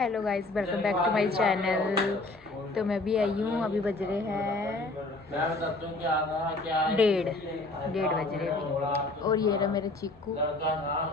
Hello guys, welcome back to my channel. तो मैं भी आई हूँ। अभी बज रहे हैं 1:30 बज रहे अभी। और ये रहा मेरा चीकू।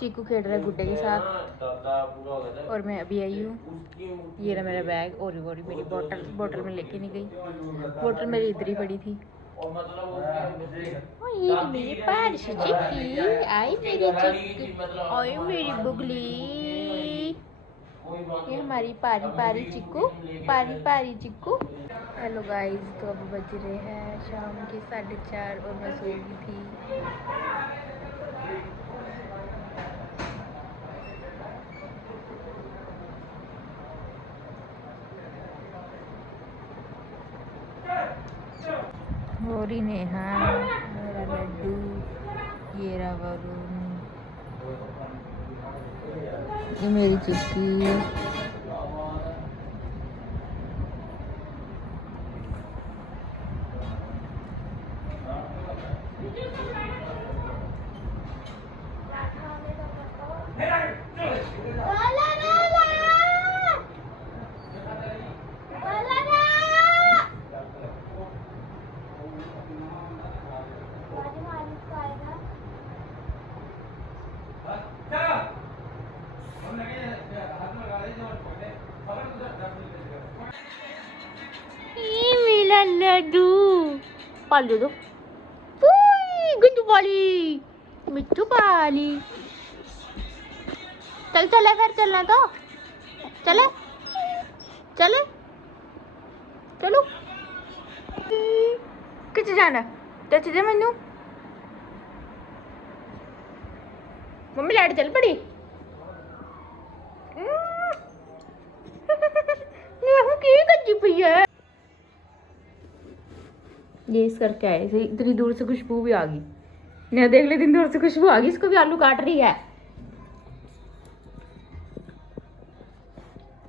चीकू खेल रहा है गुड्डे के साथ। और मैं अभी आई हूँ। ये रहा मेरा बैग और मेरी बोतल में लेके नहीं गई। बोतल मेरी इधर ही पड़ी थी। और ये मेरी पारस चिक्की आई, मेरी चिक्की आई, मेरी बुगली। ये हमारी पारी पारी चिक्कू, पारी पारी चिक्कू। हेलो गाइस, तो अब बज रहे हैं शाम के 4:30 और मैं सो गई थी। और ही नेहा, मेरा लड्डू, ये रहा वरुण, ये मेरी चिक्की। मेरा लड्डू पाल दे दो। गुड्डू पाली, मिट्टू पाली। चल चले, फिर चलना तो चले चले चलो। किथे जाना? टच दे मैनू। मम्मी लाइट चल पड़ी। ये इस करके आए, इतनी दूर से खुशबू भी आ गई। नहीं देख ले, इतनी दूर से खुशबू आ गई। इसको भी आलू काट रही है।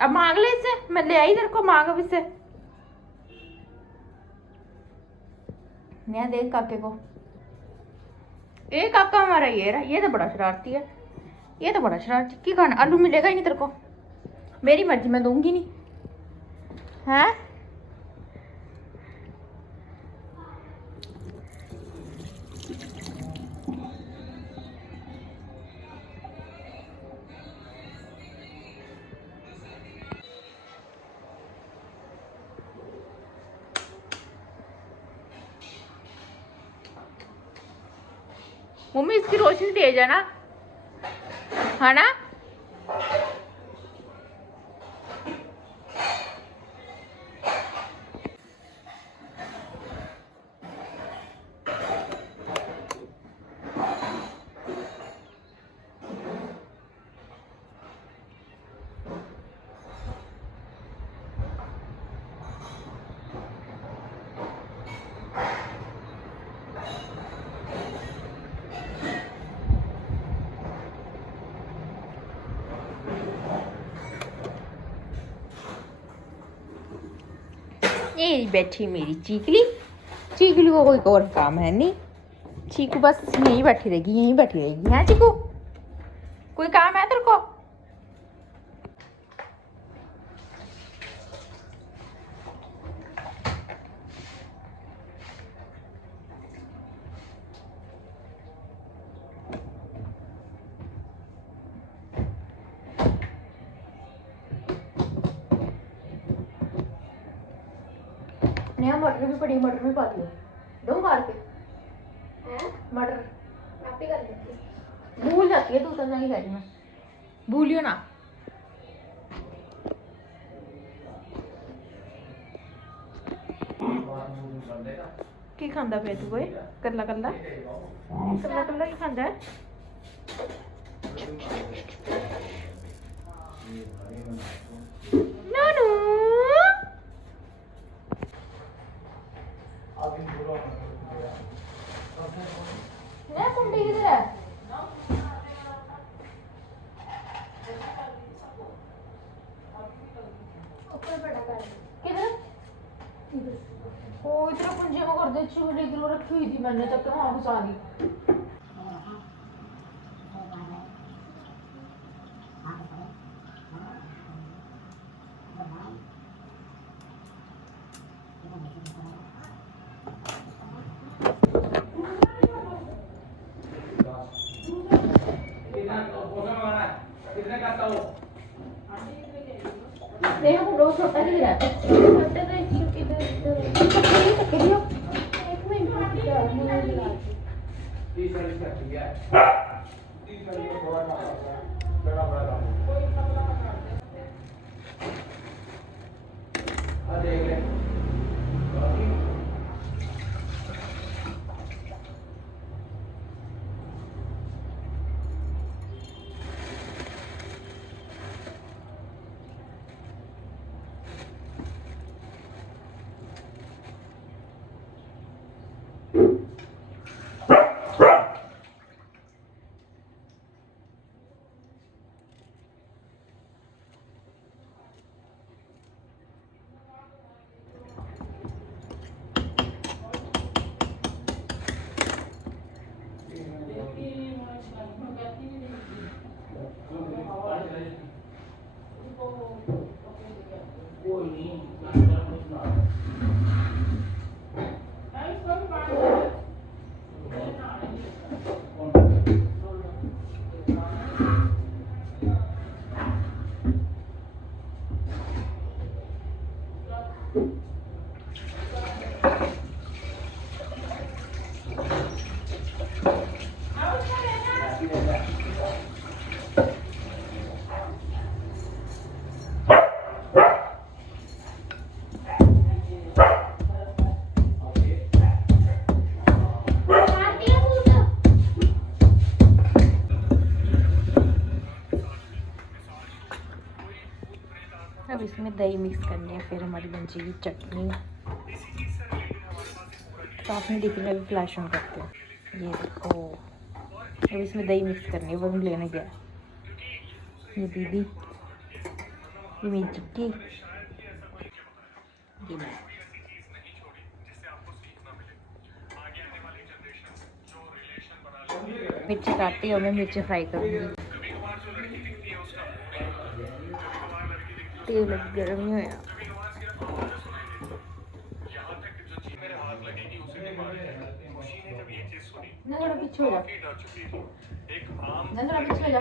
अब मांग ले इससे, मैं ले आई तेरे को, मांग अब इससे। नया देख काके को। ए काका हमारा ये रहा, ये तो बड़ा शरारती है। ये तो बड़ा शरारती। की खाना आलू मिलेगा ही नहीं तेरे को। मेरी मर्जी, मैं दूंगी नहीं है। मम्मी इसकी रोशनी तेज है ना? ये बैठी मेरी चीकली। चीकली को कोई और काम है नहीं। चीकू बस यहीं बैठी रहेगी है चीकू? कोई काम है तेरे को? नया मटर भी पड़ी, मटर भी पा दियो। दो मार के मटर आप ही कर लेती। भूल जाती है तू तो, नहीं करी मैं, भूलियो ना। की खांदा पे तू? कोई कल्ला कल्ला की खांदा है? नानू मैं कुंडी किधर है? किधर? ओ इतना कुंजी में कर दे। चूड़ी इधर रखी हुई थी मैंने, तब तो वहां घुसा दी। देखो वो छोटा दिख रहा है, छोटे तो इधर इधर एक मिनट अब इसमें दही मिक्स करनी है, फिर हमारी बन जाएगी चटनी। तो आपने देखने अभी फ्लैश ऑन करते हैं, ये देखो। अब इसमें दही मिक्स करनी है, वरुण लेने गया। ये दीदी, ये मेरी चिट्ठी, ये मैं। मिर्ची काटती और मैं मिर्ची फ्राई करूँगी। तेल गर्म नहीं होया। ना थोड़ा पीछे हो जा, ना थोड़ा पीछे हो जा।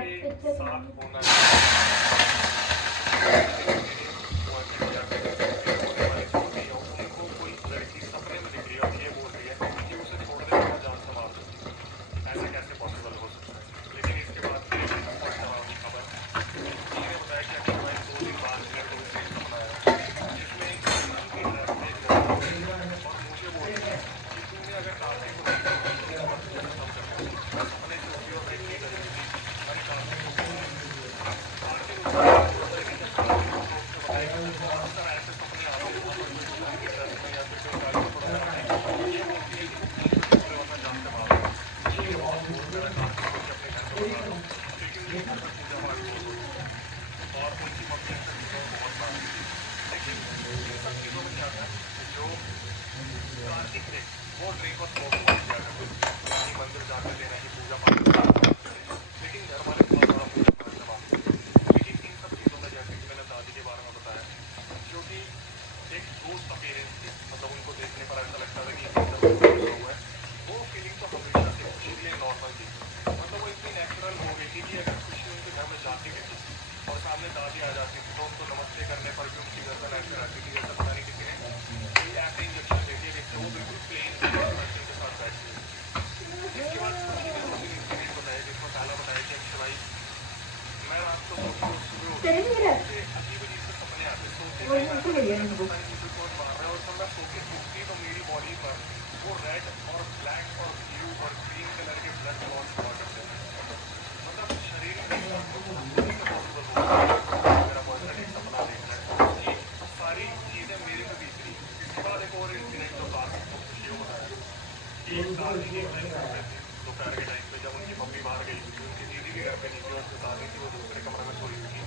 दोपहर के टाइम पे जब उनकी मम्मी बाहर गई थी, उनकी दीदी भी घर पे नहीं थी और बता रही थी वो दूसरे कमरे में सोई हुई थी।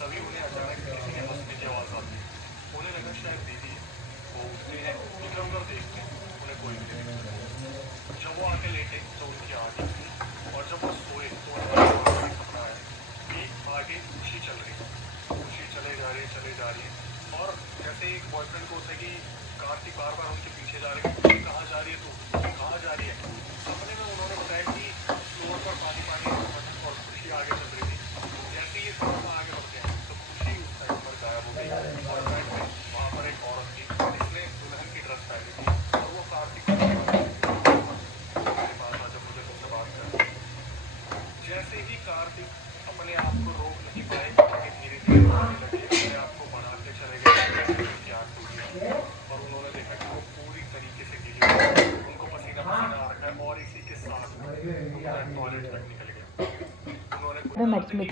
तभी उन्हें अचानक किसी के हंसने की आवाज़ आती। उन्हें लगा शायद दीदी वो उठते हैं, इधर उधर देखते हैं, उन्हें कोई भी नहीं दिखता। जब वो आके लेटे तो उनकी आँख खुली और जब वो सोए तो उनका सपना है कि आगे खुशी चल रही है, खुशी चले जा रही है। और जैसे एक बॉयफ्रेंड को होता है कि कार्तिक बार बार उनके पीछे जा रही है, कहाँ जा रही है, तू कहाँ जा रही है। सपने में उन्होंने बताया कि फ्लोर पर पानी और खुशी आगे चल रही है।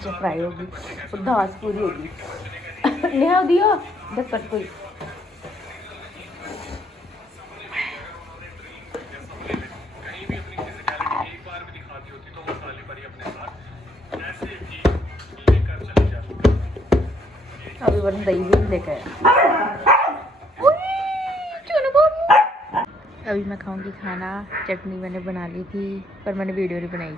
मिर्च फ्राई होगी, उदास पूरी होगी। नेहा दियो ढक्कन कोई। अभी वरना दही भी लेकर आया। अभी मैं खाऊंगी खाना। चटनी मैंने बना ली थी पर मैंने वीडियो नहीं बनाई।